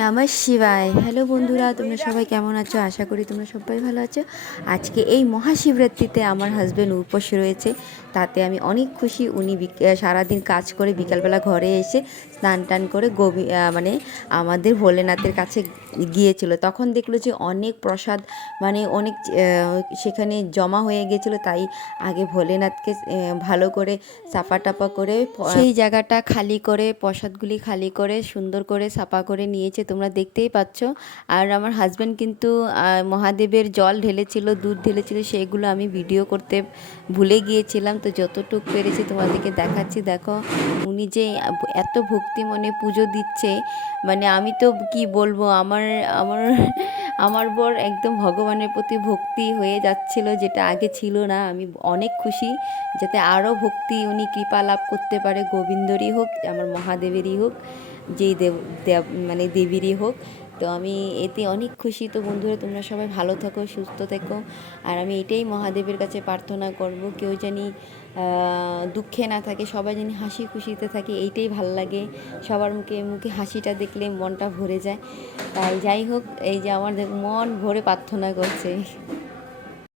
নমঃ শিবায়। হ্যালো বন্ধুরা, তোমরা সবাই কেমন আছো? আশা করি তোমরা সবাই ভালো আছো। আজকে এই মহাশিবরাত্রিতে আমার হাজব্যান্ড উপোস রয়েছে, তাতে আমি অনেক খুশি। উনি সারাদিন কাজ করে বিকালবেলা ঘরে এসে স্নান টান করে মানে আমাদের ভোলেনাথের কাছে গিয়েছিল। তখন দেখলো যে অনেক প্রসাদ মানে অনেক সেখানে জমা হয়ে গিয়েছিলো, তাই আগে ভোলেনাথকে ভালো করে সাফা টাপা করে সেই জায়গাটা খালি করে প্রসাদগুলি খালি করে সুন্দর করে সাফা করে নিয়েছে, তোমরা দেখতেই পাচ্ছ। আর আমার হাজব্যান্ড কিন্তু মহাদেবের জল ঢেলেছিল, দুধ ঢেলেছিল, সেগুলো আমি ভিডিও করতে ভুলে গিয়েছিলাম। তো যতটুকু পেরেছি তোমাদেরকে দেখাচ্ছি। দেখো উনি যে এত ভক্তি মনে পুজো দিচ্ছে, মানে আমি তো কি বলবো, আমার আমার আমার বর একদম ভগবানের প্রতি ভক্তি হয়ে যাচ্ছিল, যেটা আগে ছিল না। আমি অনেক খুশি, যাতে আরও ভক্তি উনি কৃপা লাভ করতে পারে, গোবিন্দরই হোক, আমার মহাদেবেরই হোক, যেই মানে দেবীরই হোক। তো আমি এতে অনেক খুশি। তো বন্ধুরা, তোমরা সবাই ভালো থাকো, সুস্থ থেকো। আর আমি এটাই মহাদেবের কাছে প্রার্থনা করব, কেউ জানি দুঃখে না থাকে, সবাই জানি হাসি খুশিতে থাকে, এইটাই ভাল লাগে। সবার মুখে মুখে হাসিটা দেখলে মনটা ভরে যায়। তাই যাই হোক, এই যে আমার মন ভরে প্রার্থনা করছে।